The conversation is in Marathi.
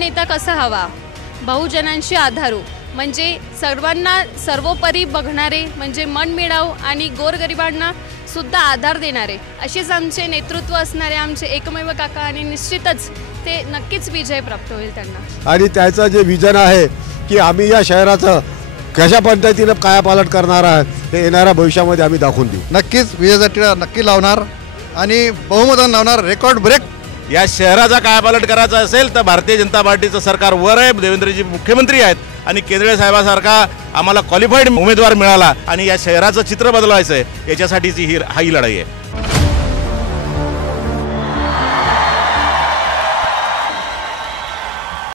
नेता कसा हवा, बहुजनांशी आधारू, म्हणजे सर्वांना सर्वोपरी बघणारे, म्हणजे मनमिळाऊ आणि गोरगरिबांना सुद्धा आधार देणारे, असेच आमचे नेतृत्व असणारे आमचे एकमेव काका, आणि निश्चितच ते नक्कीच विजय प्राप्त होईल त्यांना। आणि त्याचं जे विजन आहे की आम्ही या शहराचं कशा पद्धतीने कायापालट करणार आहे हे येणाऱ्या भविष्यामध्ये आम्ही दाखवून देऊ। नक्कीच विजयाचा नक्की लावणार आणि बहुमताने लावणार, रेकॉर्ड ब्रेक। या शहराचा कायापालट करायचा असेल तर भारतीय जनता पार्टीचं सरकार वर आहे, देवेंद्रजी मुख्यमंत्री आहेत आणि केंद्रे साहेबांसारखा आम्हाला क्वालिफाईड उमेदवार मिळाला आणि या शहराचं चित्र बदलवायचं आहे, याच्यासाठीची ही लढाई आहे।